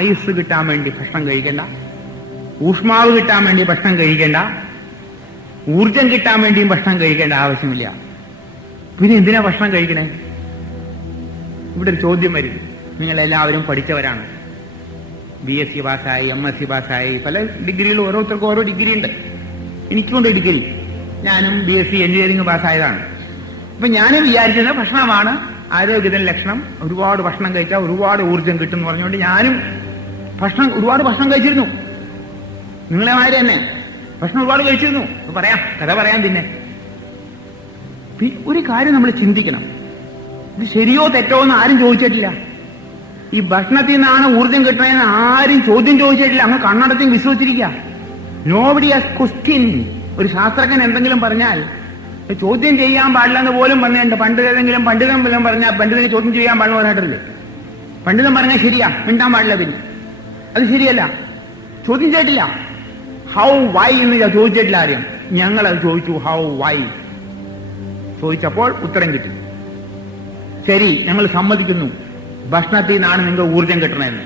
ആയുസ് കിട്ടാൻ വേണ്ടി ഭക്ഷണം കഴിക്കണ്ട. ഊഷ്മാവ് കിട്ടാൻ വേണ്ടി ഭക്ഷണം കഴിക്കണ്ട. ഊർജം കിട്ടാൻ വേണ്ടിയും ഭക്ഷണം കഴിക്കേണ്ട ആവശ്യമില്ല. പിന്നെ എന്തിനാ ഭക്ഷണം കഴിക്കണേ? ഇവിടെ ഒരു ചോദ്യം വരും. നിങ്ങളെല്ലാവരും പഠിച്ചവരാണ്. ബി എസ് സി പാസ്സായി എം എസ് സി പാസ്സായി. പല ഡിഗ്രികൾ ഓരോരുത്തർക്കും ഓരോ ഡിഗ്രി ഉണ്ട്. എനിക്കുണ്ട് ഡിഗ്രി. ഞാനും ബി എസ് സി എഞ്ചിനീയറിംഗ് പാസ്സായതാണ്. അപ്പൊ ഞാനും വിചാരിച്ചത് ഭക്ഷണമാണ്. ആരോഗ്യത്തിന്റെ ലക്ഷണം. ഒരുപാട് ഭക്ഷണം കഴിച്ചാൽ ഒരുപാട് ഊർജം കിട്ടും എന്ന് പറഞ്ഞുകൊണ്ട് ഞാനും ഭക്ഷണം ഒരുപാട് ഭക്ഷണം കഴിച്ചിരുന്നു. നിങ്ങളെ മാതിരി തന്നെ. ഭക്ഷണം ഒരുപാട് കഴിച്ചിരുന്നു. പറയാം കഥ പറയാം പിന്നെ. ഒരു കാര്യം നമ്മൾ ചിന്തിക്കണം. ഇത് ശരിയോ തെറ്റോ എന്ന് ആരും ചോദിച്ചിട്ടില്ല. ഈ ഭക്ഷണത്തിൽ നിന്നാണ് ഊർജം കിട്ടണതെന്ന് ആരും ചോദ്യം ചോദിച്ചിട്ടില്ല. അങ്ങ് കണ്ണടത്തി വിശ്വസിച്ചിരിക്കുക. നോബഡി ആസ് ക്വസ്റ്റ്യൻ ഒരു ശാസ്ത്രജ്ഞൻ എന്തെങ്കിലും പറഞ്ഞാൽ ചോദ്യം ചെയ്യാൻ പാടില്ലെന്ന് പോലും പറഞ്ഞിട്ടുണ്ട്. പണ്ട് ഏതെങ്കിലും പണ്ഡിതൻ പറഞ്ഞാൽ പണ്ഡിതനെ ചോദ്യം ചെയ്യാൻ പാടില്ല പറഞ്ഞിട്ടില്ലേ? പണ്ഡിതൻ പറഞ്ഞാൽ ശരിയാ. മിണ്ടാൻ പാടില്ല പിന്നെ. അത് ശരിയല്ല. ചോദ്യം ചെയ്തിട്ടില്ല. ഹൗ വൈ എന്ന് ഞാൻ ചോദിച്ചിട്ടില്ല ആരും അത് ചോദിച്ചു ഹൗ വൈ ചോദിച്ചപ്പോൾ ഉത്തരം കിട്ടി. ശരി ഞങ്ങൾ സമ്മതിക്കുന്നു. ഭക്ഷണത്തിൽ നിന്നാണ് നിങ്ങൾ ഊർജം കിട്ടണമെന്ന്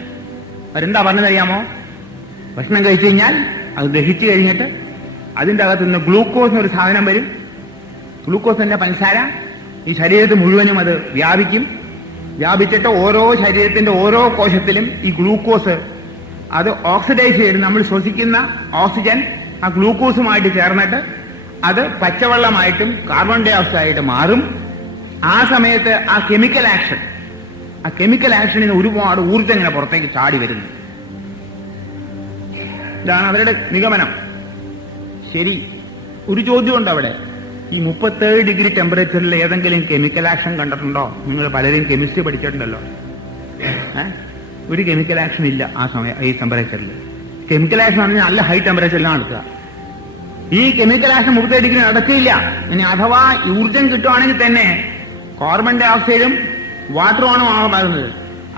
അവരെന്താ പറഞ്ഞതറിയാമോ ഭക്ഷണം കഴിച്ചു കഴിഞ്ഞാൽ അത് ദഹിച്ചു കഴിഞ്ഞിട്ട് അതിന്റെ അകത്ത് നിന്ന് ഗ്ലൂക്കോസ് എന്നൊരു സാധനം വരും. ഗ്ലൂക്കോസ് തന്നെ പഞ്ചസാര. ഈ ശരീരത്തിൽ മുഴുവനും അത് വ്യാപിക്കും. വ്യാപിച്ചിട്ട് ഓരോ ശരീരത്തിന്റെ ഓരോ കോശത്തിലും ഈ ഗ്ലൂക്കോസ് അത് ഓക്സിഡൈസ് ചെയ്ത് നമ്മൾ ശ്വസിക്കുന്ന ഓക്സിജൻ ആ ഗ്ലൂക്കോസുമായിട്ട് ചേർന്നിട്ട് അത് പച്ചവെള്ളമായിട്ടും കാർബൺ ഡൈ ഓക്സൈഡായിട്ട് മാറും. ആ സമയത്ത് ആ കെമിക്കൽ ആക്ഷൻ ആ കെമിക്കൽ ആക്ഷനിൽ നിന്ന് ഒരുപാട് ഊർജം ഇങ്ങനെ പുറത്തേക്ക് ചാടി വരുന്നു. ഇതാണ് അവരുടെ നിഗമനം. ശരി ഒരു ചോദ്യമുണ്ട് അവിടെ. ഈ മുപ്പത്തേഴ് ഡിഗ്രി ടെമ്പറേച്ചറിൽ ഏതെങ്കിലും കെമിക്കൽ ആക്ഷൻ കണ്ടിട്ടുണ്ടോ? നിങ്ങൾ പലരും കെമിസ്ട്രി പഠിച്ചിട്ടുണ്ടല്ലോ. ഏ? ഒരു കെമിക്കൽ ആക്ഷൻ ഇല്ല ആ സമയം ഈ ടെമ്പറേച്ചറിൽ കെമിക്കൽ ആക്ഷൻ പറഞ്ഞാൽ നല്ല ഹൈ ടെമ്പറേച്ചറിലാണ് നടക്കുക ഈ കെമിക്കൽ ആക്ഷൻ മുപ്പത്തി ഡിഗ്രി നടക്കില്ല. ഇനി അഥവാ ഊർജം കിട്ടുവാണെങ്കിൽ തന്നെ കാർബൺ ഡൈ ഓക്സൈഡും വാട്ടറുമാണ് മാറുന്നത്.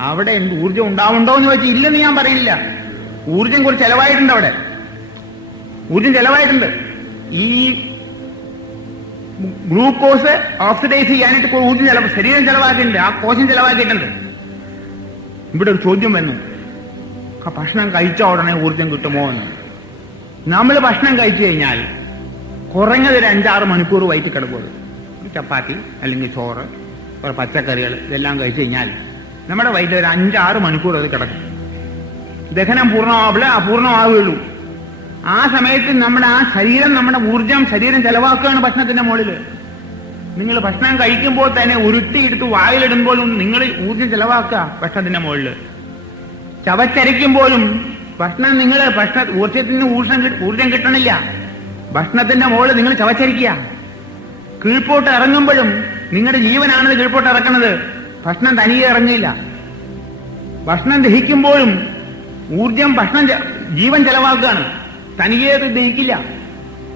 അവിടെ എന്ത് ഊർജം ഉണ്ടാവുണ്ടോ എന്ന് വെച്ചാൽ ഇല്ലെന്ന് ഞാൻ പറയില്ല ഊർജം കുറച്ച് ചെലവായിട്ടുണ്ട് അവിടെ. ഊർജം ചെലവായിട്ടുണ്ട്. ഈ ഗ്ലൂക്കോസ് ഓക്സിഡൈസ് ചെയ്യാനായിട്ട് ഊർജം ചെലവ് ശരീരം ചെലവാക്കിയിട്ടുണ്ട്. ആ കോശം ചെലവാക്കിയിട്ടുണ്ട്. ഇവിടെ ഒരു ചോദ്യം വന്നു. ഭക്ഷണം കഴിച്ച ഉടനെ ഊർജം കിട്ടുമോ എന്ന്? നമ്മൾ ഭക്ഷണം കഴിച്ചു കഴിഞ്ഞാൽ കുറഞ്ഞത് ഒരു അഞ്ചാറ് മണിക്കൂർ വൈറ്റ് കിടക്കുന്നത് ചപ്പാത്തി അല്ലെങ്കിൽ ചോറ് കുറെ പച്ചക്കറികൾ ഇതെല്ലാം കഴിച്ചു കഴിഞ്ഞാൽ നമ്മുടെ വയറ്റിൽ ഒരു അഞ്ചാറ് മണിക്കൂർ അത് കിടക്കും. ദഹനം പൂർണമാവില്ല അപൂർണമാവുകയുള്ളൂ ആ സമയത്ത് നമ്മുടെ ആ ശരീരം നമ്മുടെ ഊർജം ശരീരം ചെലവാക്കുകയാണ് ഭക്ഷണത്തിന്റെ മുകളിൽ നിങ്ങൾ ഭക്ഷണം കഴിക്കുമ്പോൾ തന്നെ ഉരുട്ടിയെടുത്ത് വായിലിടുമ്പോഴും നിങ്ങൾ ഊർജം ചെലവാക്കുക ഭക്ഷണത്തിന്റെ മുകളിൽ ചവച്ചരയ്ക്കുമ്പോഴും ഭക്ഷണം നിങ്ങൾ ഭക്ഷണ ഊർജത്തിന് ഊർജം ഊർജം കിട്ടണില്ല. ഭക്ഷണത്തിന്റെ മുകളിൽ നിങ്ങൾ ചവച്ചരിക്കുക. കീഴ്പോട്ട് ഇറങ്ങുമ്പോഴും നിങ്ങളുടെ ജീവനാണത് കീഴ്പോട്ട് ഇറക്കുന്നത്. ഭക്ഷണം തനിയെ ഇറങ്ങില്ല. ഭക്ഷണം ദഹിക്കുമ്പോഴും ഊർജം ഭക്ഷണം ജീവൻ ചെലവാക്കുകയാണ്. തനിയെ ദഹിക്കില്ല.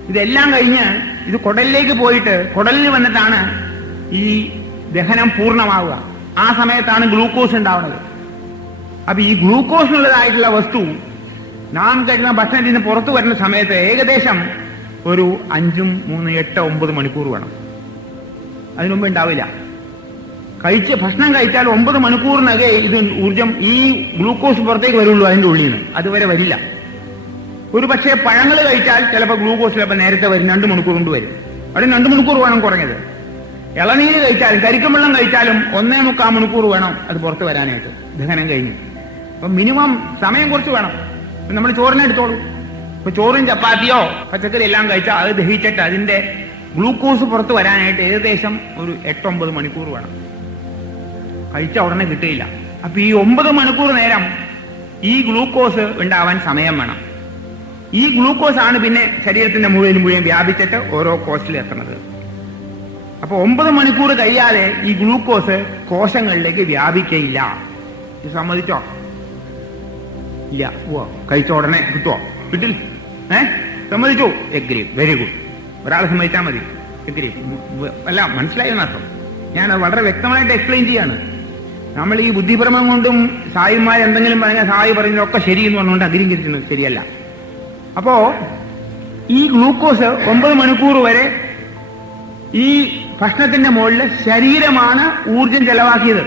ഇതെല്ലാം കഴിഞ്ഞ് ഇത് കുടലിലേക്ക് പോയിട്ട് കുടലിൽ വന്നിട്ടാണ് ഈ ദഹനം പൂർണമാവുക. ആ സമയത്താണ് ഗ്ലൂക്കോസ് ഉണ്ടാവുന്നത്. അപ്പൊ ഈ ഗ്ലൂക്കോസ് ഉള്ളതായിട്ടുള്ള വസ്തു നാം കഴിക്കുന്ന ഭക്ഷണത്തിൽ നിന്ന് പുറത്തു വരുന്ന സമയത്ത് ഏകദേശം ഒരു അഞ്ചും മൂന്ന് എട്ട് ഒമ്പത് മണിക്കൂർ വേണം. അതിനുമുമ്പ് ഉണ്ടാവില്ല. കഴിച്ച് ഭക്ഷണം കഴിച്ചാൽ ഒമ്പത് മണിക്കൂറിനകെ ഇത് ഊർജം ഈ ഗ്ലൂക്കോസ് പുറത്തേക്ക് വരുള്ളൂ അതിന്റെ ഉള്ളിൽ നിന്ന്. അതുവരെ വരില്ല. ഒരു പക്ഷേ പഴങ്ങൾ കഴിച്ചാൽ ചിലപ്പോൾ ഗ്ലൂക്കോസ് ചിലപ്പോൾ നേരത്തെ വരും രണ്ട് മണിക്കൂർ കൊണ്ട് വരും. അവിടെ രണ്ട് മണിക്കൂർ വേണം കുറഞ്ഞത്. ഇളനീര് കഴിച്ചാലും കരിക്കും വെള്ളം കഴിച്ചാലും ഒന്നേ മുക്കാൽ മണിക്കൂർ വേണം അത് പുറത്ത് വരാനായിട്ട്. ദഹനം കഴിഞ്ഞ്. അപ്പൊ മിനിമം സമയം കുറച്ച് വേണം. നമ്മൾ ചോറിനെ എടുത്തോളൂ. ഇപ്പൊ ചോറും ചപ്പാത്തിയോ പച്ചക്കറി എല്ലാം കഴിച്ചാൽ അത് ദഹിച്ചിട്ട് അതിന്റെ ഗ്ലൂക്കോസ് പുറത്ത് വരാനായിട്ട് ഏകദേശം ഒരു എട്ടൊമ്പത് മണിക്കൂർ വേണം. കഴിച്ച ഉടനെ കിട്ടിയില്ല. അപ്പൊ ഈ ഒമ്പത് മണിക്കൂർ നേരം ഈ ഗ്ലൂക്കോസ് ഉണ്ടാവാൻ സമയം വേണം. ഈ ഗ്ലൂക്കോസ് ആണ് പിന്നെ ശരീരത്തിന്റെ മുഴുവൻ മുഴുവൻ വ്യാപിച്ചിട്ട് ഓരോ കോശത്തിൽ എത്തുന്നത്. അപ്പൊ ഒമ്പത് മണിക്കൂർ കഴിയാതെ ഈ ഗ്ലൂക്കോസ് കോശങ്ങളിലേക്ക് വ്യാപിക്കയില്ല. ഇത് സമ്മതിച്ചോ? ഇല്ല. ഓ കഴിച്ച ഉടനെ കിട്ടുമോ കിട്ടില്ല. ഏ? സമ്മതിച്ചു. എഗ്രി. വെരി ഗുഡ് ഒരാൾ സമ്മതിച്ചാൽ മതി. എഗ്രി. അല്ല മനസ്സിലായി അർത്ഥം ഞാൻ വളരെ വ്യക്തമായിട്ട് എക്സ്പ്ലെയിൻ ചെയ്യാണ്. നമ്മൾ ഈ ബുദ്ധിപരമം കൊണ്ടും സായിമാർ എന്തെങ്കിലും പറഞ്ഞാൽ സായി പറയുന്നതൊക്കെ ശരി എന്ന് പറഞ്ഞുകൊണ്ട് അഗ്രീകരിച്ചിട്ടുണ്ട് ശരിയല്ല. അപ്പോ ഈ ഗ്ലൂക്കോസ് ഒമ്പത് മണിക്കൂർ വരെ ഈ ഭക്ഷണത്തിന്റെ മുകളിൽ ശരീരമാണ് ഊർജം ചെലവാക്കിയത്.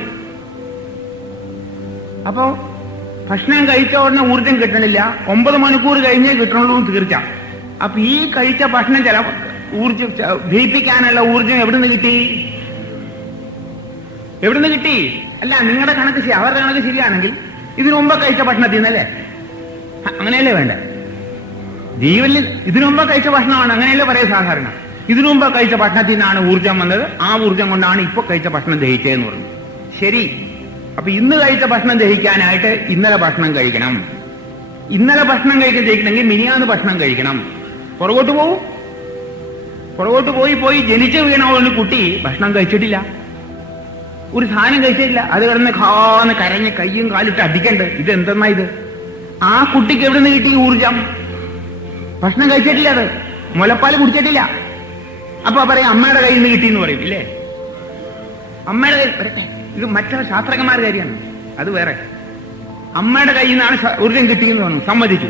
അപ്പോ ഭക്ഷണം കഴിച്ച ഉടനെ ഊർജം കിട്ടണില്ല. ഒമ്പത് മണിക്കൂർ കഴിഞ്ഞേ കിട്ടണുള്ളൂ എന്ന് തീർച്ച അപ്പൊ ഈ കഴിച്ച ഭക്ഷണം ചില ഊർജം ദഹിപ്പിക്കാനുള്ള ഊർജം എവിടുന്ന് കിട്ടി? എവിടുന്ന് കിട്ടി? അല്ല നിങ്ങളുടെ കണക്ക് അവരുടെ കണക്ക് ശരിയാണെങ്കിൽ ഇതിനു മുമ്പ് കഴിച്ച ഭക്ഷണത്തിൽ നിന്നല്ലേ? അങ്ങനെയല്ലേ വേണ്ടേ? ജീവനിൽ ഇതിനുമുമ്പ് കഴിച്ച ഭക്ഷണമാണ്. അങ്ങനെയല്ലേ പറയാ സാധാരണ. ഇതിനുമുമ്പ് കഴിച്ച ഭക്ഷണത്തിൽ നിന്നാണ് ഊർജം വന്നത്. ആ ഊർജം കൊണ്ടാണ് ഇപ്പൊ കഴിച്ച ഭക്ഷണം ദഹിച്ചതെന്ന് പറഞ്ഞു. ശരി. അപ്പൊ ഇന്ന് കഴിച്ച ഭക്ഷണം ദഹിക്കാനായിട്ട് ഇന്നലെ ഭക്ഷണം കഴിക്കണം. ഇന്നലെ ഭക്ഷണം കഴിക്കാൻ ദഹിക്കണമെങ്കിൽ മിനിയാന്ന് ഭക്ഷണം കഴിക്കണം. പുറകോട്ട് പോവും. പുറകോട്ട് പോയി പോയി ജനിച്ചു വീണ കുട്ടി ഭക്ഷണം കഴിച്ചിട്ടില്ല. ഒരു സാധനം കഴിച്ചിട്ടില്ല. അത് കിടന്ന് കാന്ന് കരഞ്ഞ് കയ്യും കാലിട്ട് അടിക്കണ്ട്. ഇത് എന്തെന്നാ ഇത്? ആ കുട്ടിക്ക് എവിടെ നിന്ന് കിട്ടി ഊർജം? ഭക്ഷണം കഴിച്ചിട്ടില്ല അത്. മുലപ്പാൽ കുടിച്ചിട്ടില്ല. അപ്പൊ പറയും അമ്മയുടെ കയ്യിൽ നിന്ന് കിട്ടി എന്ന് പറയും ഇല്ലേ? അമ്മയുടെ കയ്യിൽ വരട്ടെ ഇത് മറ്റുള്ള ശാസ്ത്രജ്ഞന്മാരുടെ കാര്യമാണ്. അത് വേറെ. അമ്മയുടെ കയ്യിൽ നിന്നാണ് ഊർജം കിട്ടിയെന്ന് പറഞ്ഞു. സമ്മതിച്ചു.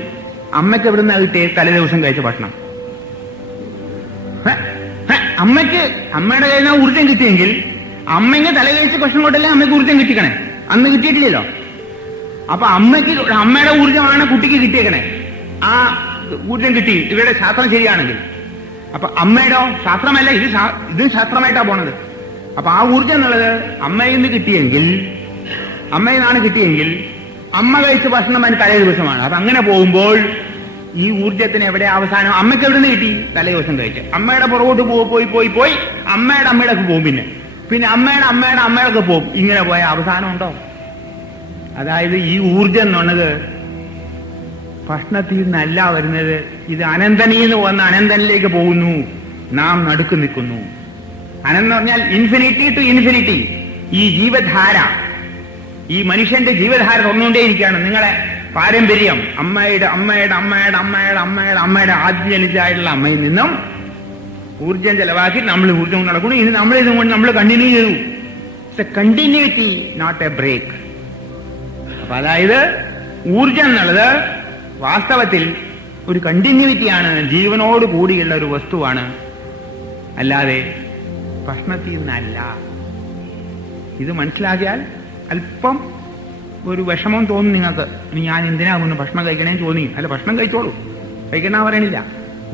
അമ്മയ്ക്ക് എവിടെ നിന്നാണ് കിട്ടിയത് തലേ ദിവസം കഴിച്ച ഭക്ഷണം? അമ്മയ്ക്ക് അമ്മയുടെ കയ്യിൽ നിന്ന് ഊർജം കിട്ടിയെങ്കിൽ അമ്മയ്ക്ക് തല കഴിച്ച ഭക്ഷണം കൊണ്ടല്ലേ അമ്മയ്ക്ക് ഊർജം കിട്ടിക്കണേ? അന്ന് കിട്ടിയിട്ടില്ലല്ലോ. അപ്പൊ അമ്മയ്ക്ക് അമ്മയുടെ ഊർജമാണ് കുട്ടിക്ക് കിട്ടിയേക്കണേ. ആ ഊർജം കിട്ടി. ഇവരുടെ ശാസ്ത്രം ശരിയാണെങ്കിൽ. അപ്പൊ അമ്മയുടെ ശാസ്ത്രമല്ല ഇത് ഇത് ശാസ്ത്രമായിട്ടാ പോണത്. അപ്പൊ ആ ഊർജം എന്നുള്ളത് അമ്മയിൽ നിന്ന് കിട്ടിയെങ്കിൽ അമ്മയിൽ നിന്നാണ് കിട്ടിയെങ്കിൽ അമ്മ കഴിച്ച ഭക്ഷണം അതിന് തലേ ദിവസമാണ്. അപ്പൊ അങ്ങനെ പോകുമ്പോൾ ഈ ഊർജത്തിന് എവിടെ അവസാനം അമ്മയ്ക്ക് എവിടെ നിന്ന് കിട്ടി? തലേ ദിവസം കഴിച്ച്. അമ്മയുടെ പുറകോട്ട് പോയി പോയി പോയി അമ്മയുടെ അമ്മയുടെ ഒക്കെ പോകും പിന്നെ. പിന്നെ അമ്മയുടെ അമ്മയുടെ അമ്മയുടെ ഒക്കെ പോകും. ഇങ്ങനെ പോയ അവസാനം ഉണ്ടോ? അതായത് ഈ ഊർജം എന്നുള്ളത് ഭക്ഷണത്തിൽ നിന്നല്ല വരുന്നത്. ഇത് അനന്തനിൽ നിന്ന് വന്ന് അനന്തനിലേക്ക് പോകുന്നു. നാം നടുക്ക് നിൽക്കുന്നു. അനന്തന്ന് പറഞ്ഞാൽ ഇൻഫിനിറ്റി ടു ഇൻഫിനിറ്റി ഈ ജീവധാര. ഈ മനുഷ്യന്റെ ജീവധാര തുറന്നുകൊണ്ടേയിരിക്കുകയാണ്. നിങ്ങളെ പാരമ്പര്യം അമ്മയുടെ അമ്മയുടെ അമ്മയുടെ അമ്മയുടെ അമ്മയുടെ അമ്മയുടെ ആദ്യം ജനിച്ചായിട്ടുള്ള അമ്മയിൽ നിന്നും ഊർജം ചെലവാക്കി നമ്മൾ ഊർജം കൊണ്ട് നടക്കുന്നു. ഇനി നമ്മൾ ഇതും കൊണ്ട് നമ്മൾ കണ്ടിന്യൂ ചെയ്തു. കണ്ടിന്യൂറ്റി നോട്ട് എ ബ്രേക്ക് അപ്പൊ അതായത് ഊർജം എന്നുള്ളത് വാസ്തവത്തിൽ ഒരു കണ്ടിന്യൂറ്റിയാണ് ജീവനോട് കൂടിയുള്ള ഒരു വസ്തുവാണ്. അല്ലാതെ ഭക്ഷണത്തിൽ നിന്നല്ല ഇത് മനസ്സിലാക്കിയാൽ അല്പം ഒരു വിഷമം തോന്നും നിങ്ങൾക്ക്. ഇനി ഞാൻ എന്തിനാ ഒന്ന് ഭക്ഷണം കഴിക്കണേന്ന് തോന്നി അല്ല ഭക്ഷണം കഴിച്ചോളൂ. കഴിക്കണ്ട പറയണില്ല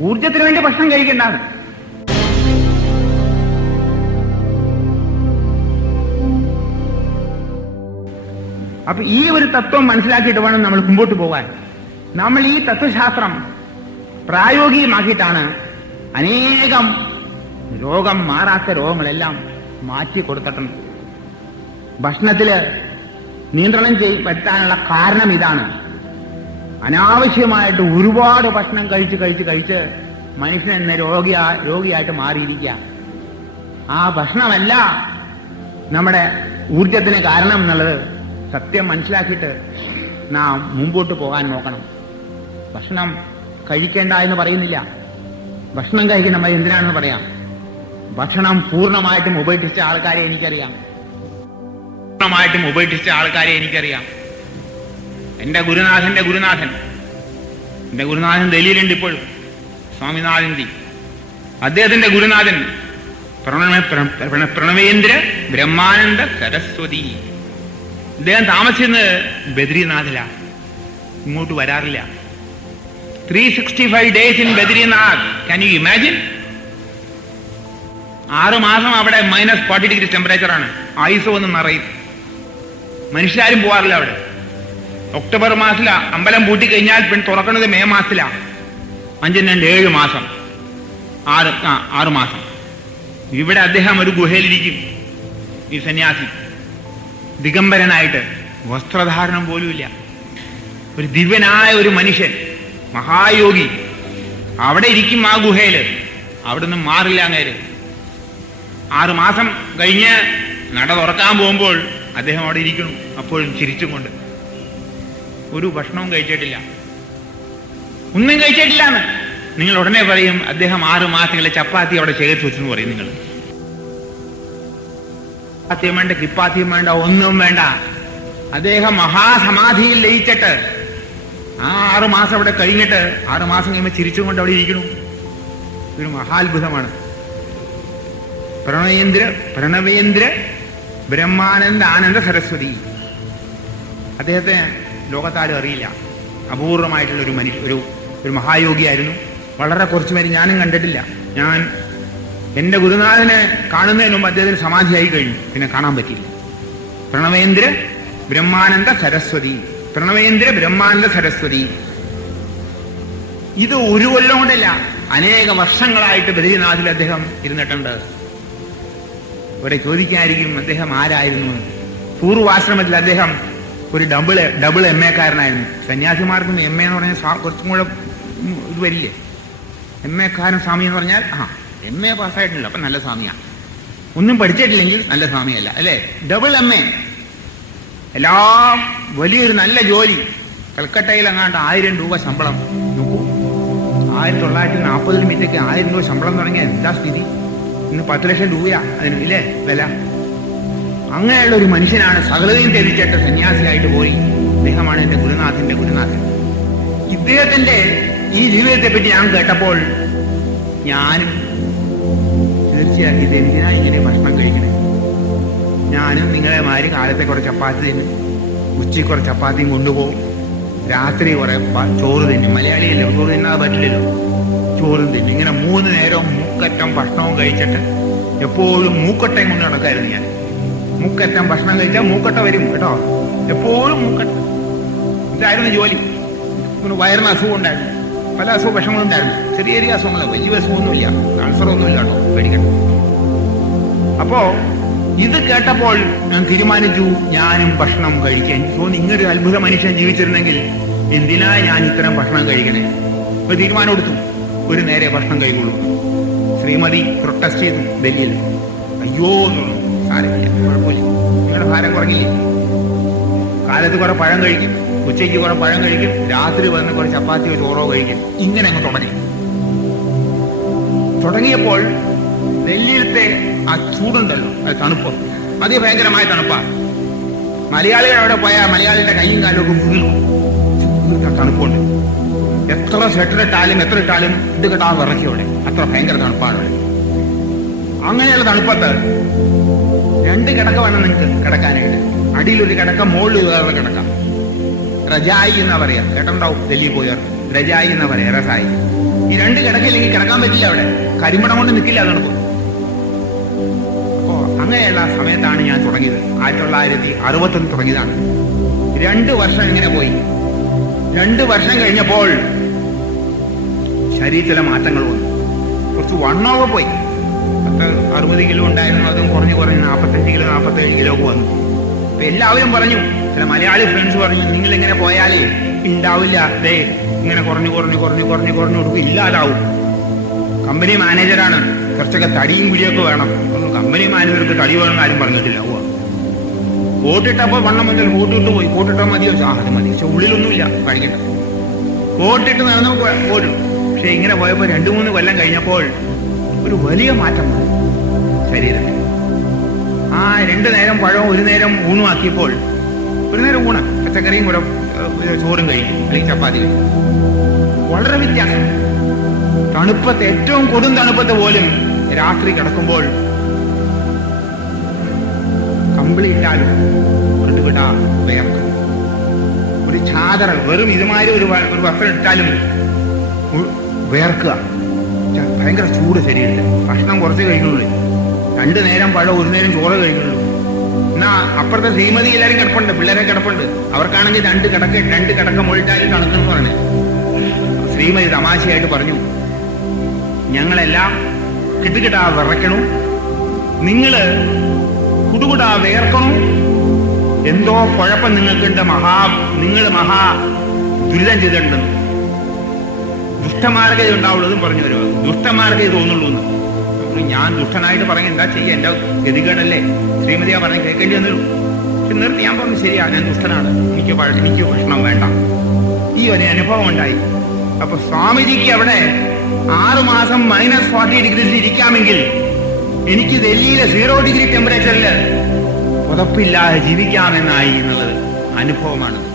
ഊർജത്തിന് വേണ്ടി ഭക്ഷണം കഴിക്കണ്ടാണ് അപ്പൊ ഈ ഒരു തത്വം മനസ്സിലാക്കിയിട്ട് വേണം നമ്മൾ മുമ്പോട്ട് പോകാൻ. നമ്മൾ ഈ തത്വശാസ്ത്രം പ്രായോഗികമാക്കിയിട്ടാണ് അനേകം രോഗം മാറാത്ത രോഗങ്ങളെല്ലാം മാറ്റി കൊടുത്തിട്ടുണ്ട് ഭക്ഷണത്തിൽ നിയന്ത്രണം ചെയ് പറ്റാനുള്ള കാരണം ഇതാണ്. അനാവശ്യമായിട്ട് ഒരുപാട് ഭക്ഷണം കഴിച്ച് കഴിച്ച് കഴിച്ച് മനുഷ്യൻ എന്ന രോഗിയാ രോഗിയായിട്ട് മാറിയിരിക്കുക. ആ ഭക്ഷണമല്ല നമ്മുടെ ഊർജത്തിന് കാരണം എന്നുള്ളത് സത്യം മനസ്സിലാക്കിയിട്ട് നാം മുമ്പോട്ട് പോകാൻ നോക്കണം. ഭക്ഷണം കഴിക്കേണ്ട എന്ന് പറയുന്നില്ല. ഭക്ഷണം കഴിക്കണം അത് എന്തിനാണെന്ന് പറയാം. ഭക്ഷണം പൂർണമായിട്ടും ഉപേക്ഷിച്ച ആൾക്കാരെ എനിക്കറിയാം. പൂർണമായിട്ടും ഉപേക്ഷിച്ച ആൾക്കാരെ എനിക്കറിയാം. എന്റെ ഗുരുനാഥന്റെ ഗുരുനാഥൻ. എന്റെ ഗുരുനാഥൻ ഡൽഹിയിലുണ്ട് ഇപ്പോഴും. സ്വാമിനാഥൻജി അദ്ദേഹത്തിന്റെ ഗുരുനാഥൻ പ്രണവ- പ്ര- പ്ര- പ്രണവേന്ദ്ര ബ്രഹ്മാനന്ദ സരസ്വതി. ഇദ്ദേഹം താമസിക്കുന്നത് ബദ്രീനാഥില ഇങ്ങോട്ട് വരാറില്ല. Three days in days in you imagine? ആറ് മാസം അവിടെ മൈനസ് ഫോർട്ടി ഡിഗ്രി ടെമ്പറേച്ചർ ആണ്. ആയുസ് ഒന്നും നിറയും. മനുഷ്യരാരും പോവാറില്ല അവിടെ. ഒക്ടോബർ മാസത്തില. അമ്പലം പൂട്ടി കഴിഞ്ഞാൽ പിന്നെ തുറക്കുന്നത് മെയ് മാസത്തില. അഞ്ചിന് രണ്ട് ഏഴ് മാസം. ആറ് ആ ആറ് മാസം. ഇവിടെ അദ്ദേഹം ഒരു ഗുഹയിലിരിക്കും. ഈ സന്യാസി. ദിഗംബരനായിട്ട്. വസ്ത്രധാരണം പോലുമില്ല. ഒരു ദിവ്യനായ ഒരു മനുഷ്യൻ. മഹായോഗി അവിടെ ഇരിക്കും ആ ഗുഹയിൽ. അവിടുന്ന് മാറില്ല അങ്ങേര്. ആറു മാസം കഴിഞ്ഞ് നട തുറക്കാൻ പോകുമ്പോൾ അദ്ദേഹം അവിടെ ഇരിക്കണം അപ്പോഴും ചിരിച്ചുകൊണ്ട് ഒരു ഭക്ഷണവും കഴിച്ചിട്ടില്ല. ഒന്നും കഴിച്ചിട്ടില്ല എന്ന് നിങ്ങൾ ഉടനെ പറയും അദ്ദേഹം ആറു മാസങ്ങളെ ചപ്പാത്തി അവിടെ ശേഖരിച്ചു വെച്ചെന്ന് പറയും നിങ്ങൾ. ചപ്പാത്തിയും വേണ്ട കിപ്പാത്തിയും വേണ്ട ഒന്നും വേണ്ട. അദ്ദേഹം മഹാസമാധിയിൽ ലയിച്ചിട്ട് ആ ആറ് മാസം അവിടെ കഴിഞ്ഞിട്ട് ആറ് മാസം കഴിയുമ്പോൾ ചിരിച്ചും കൊണ്ട് അവിടെ ഇരിക്കണു ഒരു മഹാത്ഭുതമാണ്. പ്രണവേന്ദ്ര പ്രണവേന്ദ്ര ബ്രഹ്മാനന്ദ ആനന്ദ സരസ്വതി. അദ്ദേഹത്തെ ലോകത്താരും അറിയില്ല. അപൂർവമായിട്ടുള്ള ഒരു മനുഷ്യ ഒരു ഒരു മഹായോഗിയായിരുന്നു. വളരെ കുറച്ചു പേര് ഞാനും കണ്ടിട്ടില്ല. ഞാൻ എന്റെ ഗുരുനാഥനെ കാണുന്നതിന് മുമ്പ് അദ്ദേഹത്തിന് സമാധിയായി കഴിഞ്ഞു. പിന്നെ കാണാൻ പറ്റിയില്ല. പ്രണവേന്ദ്ര ബ്രഹ്മാനന്ദ സരസ്വതി. പ്രണവേന്ദ്ര ബ്രഹ്മാനന്ദ സരസ്വതി. ഇത് ഒരു കൊല്ലം കൊണ്ടല്ല അനേക വർഷങ്ങളായിട്ട് ബദ്രീനാഥിൽ അദ്ദേഹം ഇരുന്നിട്ടുണ്ട്. ഇവിടെ ചോദിക്കായിരിക്കും അദ്ദേഹം ആരായിരുന്നു? പൂർവാശ്രമത്തിൽ അദ്ദേഹം ഒരു ഡബിൾ ഡബിൾ എം എക്കാരനായിരുന്നു സന്യാസിമാർക്കും എം എ എന്ന് പറഞ്ഞാൽ കുറച്ചും കൂടെ ഇത് വരില്ലേ? എം എക്കാരൻ സ്വാമി എന്ന് പറഞ്ഞാൽ ആ എം എ പാസ്സായിട്ടില്ല അപ്പൊ നല്ല സ്വാമിയാണ് ഒന്നും പഠിച്ചിട്ടില്ലെങ്കിൽ നല്ല സ്വാമിയല്ല അല്ലേ? ഡബിൾ എം എ എല്ലാം വലിയൊരു നല്ല ജോലി. കൽക്കട്ടയിൽ അങ്ങാണ്ട് ആയിരം രൂപ ശമ്പളം. നോക്കൂ ആയിരത്തി തൊള്ളായിരത്തി നാൽപ്പതിന് മീറ്റൊക്കെ ആയിരം രൂപ ശമ്പളം തുടങ്ങിയ എന്താ സ്ഥിതി? ഇന്ന് പത്ത് ലക്ഷം രൂപയാ അതിന് ഇല്ലേ വില. അങ്ങനെയുള്ള ഒരു മനുഷ്യനാണ് സകലതയും ത്യജിച്ചിട്ട് സന്യാസിയായിട്ട് പോയി. അദ്ദേഹമാണ് എന്റെ ഗുരുനാഥന്റെ ഗുരുനാഥൻ. ഇദ്ദേഹത്തിന്റെ ഈ ജീവിതത്തെ പറ്റി ഞാൻ കേട്ടപ്പോൾ ഞാനും തീർച്ചയായും ഇത് എന്തിനാ ഇങ്ങനെ ഭക്ഷണം കഴിക്കണേ? ഞാനും നിങ്ങളെ മാതിരി കാലത്തെ കുറെ ചപ്പാത്തി തിന്നും ഉച്ചയ്ക്ക് കുറെ ചപ്പാത്തിയും കൊണ്ടുപോകും. രാത്രി കുറെ ചോറ് തിന്നും. മലയാളിയല്ലേ? ചോറ് തിന്നാതെ പറ്റില്ലല്ലോ. ചോറും തിന്നും. ഇങ്ങനെ മൂന്ന് നേരവും മൂക്കറ്റം ഭക്ഷണവും കഴിച്ചിട്ട് എപ്പോഴും മൂക്കട്ടയും കൊണ്ട് നടക്കായിരുന്നു ഞാൻ. മൂക്കറ്റം ഭക്ഷണം കഴിച്ചാൽ മൂക്കട്ട വരും കേട്ടോ. എപ്പോഴും മൂക്കട്ട. ഇതായിരുന്നു ജോലി. വയറിന് അസുഖം ഉണ്ടായിരുന്നു. പല അസുഖ വിഷമങ്ങളും ഉണ്ടായിരുന്നു. ചെറിയ ചെറിയ അസുഖങ്ങൾ വലിയ അസുഖമൊന്നുമില്ല. കാൻസറൊന്നുമില്ല കേട്ടോ. പേടിക്കണ്ട. അപ്പോ ഇത് കേട്ടപ്പോൾ ഞാൻ തീരുമാനിച്ചു ഞാനും ഭക്ഷണം കഴിക്കാൻ. തോന്നി ഇങ്ങനൊരു അത്ഭുത മനുഷ്യൻ ജീവിച്ചിരുന്നെങ്കിൽ എന്തിനാ ഞാൻ ഇത്തരം ഭക്ഷണം കഴിക്കണേ? ഒരു തീരുമാനം എടുത്തു. ഒരു നേരെ ഭക്ഷണം കഴിക്കുള്ളൂ ശ്രീമതി പ്രൊട്ടസ്റ്റ് ചെയ്തു ഡൽഹിയിൽ. അയ്യോ നിങ്ങളുടെ ഭാരം കുറഞ്ഞില്ലേ? കാലത്ത് കുറെ പഴം കഴിക്കും. ഉച്ചയ്ക്ക് കുറെ പഴം കഴിക്കും. രാത്രി വന്ന് കുറെ ചപ്പാത്തിയോ ചോറോ കഴിക്കും. ഇങ്ങനെ അങ്ങ് തുടങ്ങി. തുടങ്ങിയപ്പോൾ ഡൽഹിയിലത്തെ ആ ചൂടുണ്ടല്ലോ. അത് തണുപ്പ്. അതിഭയങ്കരമായ തണുപ്പാണ് മലയാളികൾ അവിടെ പോയാൽ മലയാളിയുടെ കൈയും കാലും ഒക്കെ തണുപ്പുണ്ട്. എത്ര സ്വെറ്റർ എത്ര ഇട്ടാലും ഇത് കിട്ടാൻ വിറക്കി അവിടെ അത്ര ഭയങ്കര തണുപ്പാണ് അങ്ങനെയുള്ള തണുപ്പത്ത് രണ്ട് കിടക്ക വേണം നിങ്ങൾക്ക് കിടക്കാനായിട്ട്. അടിയിലൊരു കിടക്ക മുകളിൽ വേറെ കിടക്ക. റജായി എന്നാ പറയാ. കേട്ടുണ്ടാവും ഡൽഹി പോയവർ രജായി എന്നാ പറയാ റസായി. ഈ രണ്ട് കിടക്കില്ലെങ്കിൽ കിടക്കാൻ പറ്റില്ല അവിടെ. കരിമണം കൊണ്ട് നിൽക്കില്ല തണുപ്പ് അപ്പോ അങ്ങനെയുള്ള സമയത്താണ് ഞാൻ തുടങ്ങിയത്. ആയിരത്തി തൊള്ളായിരത്തി അറുപത്തൊന്ന് തുടങ്ങിയതാണ്. രണ്ട് വർഷം ഇങ്ങനെ പോയി. രണ്ട് വർഷം കഴിഞ്ഞപ്പോൾ ശരീരത്തിലെ മാറ്റങ്ങൾ വന്നു. കുറച്ച് വണ്ണമൊക്കെ പോയി. പത്ത് അറുപത് കിലോ ഉണ്ടായിരുന്നു അതും കുറഞ്ഞു കുറഞ്ഞ് നാൽപ്പത്തഞ്ച് കിലോ നാൽപ്പത്തേഴ് കിലോ വന്നു. അപ്പൊ എല്ലാവരും പറഞ്ഞു ചില മലയാളി ഫ്രണ്ട്സ് പറഞ്ഞു നിങ്ങൾ ഇങ്ങനെ പോയാലേ ഉണ്ടാവില്ല ദേ ഇങ്ങനെ കുറഞ്ഞു കുറഞ്ഞു കുറഞ്ഞു കുറഞ്ഞു കുറഞ്ഞു കൊടുക്കും ഇല്ലാതാവും. കമ്പനി മാനേജറാണ് കുറച്ചൊക്കെ തടിയും കുടിയൊക്കെ വേണം. കമ്പനി മാനേജർക്ക് തടി വേണമെന്ന് ആരും പറഞ്ഞിട്ടില്ല. ഓ കോട്ടിട്ടപ്പോ വണ്ണം മുതൽ കോട്ടിട്ട് പോയി. കോട്ടിട്ടാൽ മതിയോ? ആ അത് മതി. പക്ഷെ ഉള്ളിലൊന്നുമില്ല. കഴിക്കണ്ട കോട്ടിട്ട് നടന്നു പോരും. പക്ഷെ ഇങ്ങനെ പോയപ്പോ രണ്ടു മൂന്ന് കൊല്ലം കഴിഞ്ഞപ്പോൾ ഒരു വലിയ മാറ്റം വന്നു. ശരീരത്തിൽ ആ രണ്ടു നേരം പഴവും ഒരു നേരം ഊണുമാക്കിയപ്പോൾ ഒരു നേരം ഊണ്. പച്ചക്കറിയും കൂടെ ചോറും കഴിക്കും. അല്ലെങ്കിൽ ചപ്പാത്തി കഴിക്കും. വളരെ വ്യത്യാസം. തണുപ്പത്ത് ഏറ്റവും കൊടും തണുപ്പത്ത് പോലും രാത്രി കിടക്കുമ്പോൾ കമ്പിളി ഇട്ടാലും മൃദുവിട വേർക്കും ഒരു ചാതറ വെറും ഇതുമാതിരി ഒരു ഒരു വസ്ത്രം ഇട്ടാലും വേർക്കുക ഭയങ്കര ചൂട് ശരീരത്തിൽ. ഭക്ഷണം കുറച്ച് കഴിക്കുള്ളൂ. രണ്ടു നേരം പഴം ഒരു നേരം ചോറ് കഴിക്കുള്ളൂ. എന്നാ അപ്പുറത്തെ ശ്രീമതി എല്ലാവരും കിടപ്പുണ്ട് പിള്ളേരെ കിടപ്പുണ്ട്. അവർക്കാണെങ്കിൽ രണ്ട് കിടക്ക രണ്ട് കിടക്ക മുകളിട്ടാലും കണക്കെന്ന് പറഞ്ഞു. ശ്രീമതി തമാശയായിട്ട് പറഞ്ഞു ഞങ്ങളെല്ലാം കിട്ടുകിട്ടാ വിറയ്ക്കണം. നിങ്ങൾ കുടുകുടാ വേർക്കണം. എന്തോ കുഴപ്പം നിങ്ങൾക്കുണ്ട് മഹാ നിങ്ങൾ മഹാ ദുരിതം ചെയ്തിട്ടുണ്ട്. ദുഷ്ടമാർഗ ഉണ്ടാവുള്ളതും പറഞ്ഞു തരുമോ ദുഷ്ടമാർഗ തോന്നുള്ളൂ എന്ന്. ഞാൻ ദുഷ്ടനായിട്ട് പറഞ്ഞ എന്താ ചെയ്യുക എന്റെ ഗതികേടല്ലേ? ശ്രീമതിയാ പറഞ്ഞ കേൾക്കേണ്ടി വന്നിരുന്നു പക്ഷെ നിർത്തി ഞാൻ പറഞ്ഞു ശരിയാ ഞാൻ ദുഷ്ടനാണ്. എനിക്ക് എനിക്ക് ഭക്ഷണം വേണ്ട. ഈ ഒരു അനുഭവം ഉണ്ടായി. അപ്പൊ സ്വാമിജിക്ക് അവിടെ ആറു മാസം മൈനസ് ഫോർട്ടി ഡിഗ്രിയിൽ ഇരിക്കാമെങ്കിൽ എനിക്ക് ഡൽഹിയിലെ സീറോ ഡിഗ്രി ടെമ്പറേച്ചറിൽ പുതപ്പില്ലാതെ ജീവിക്കാമെന്നായി എന്നുള്ളത് അനുഭവമാണ്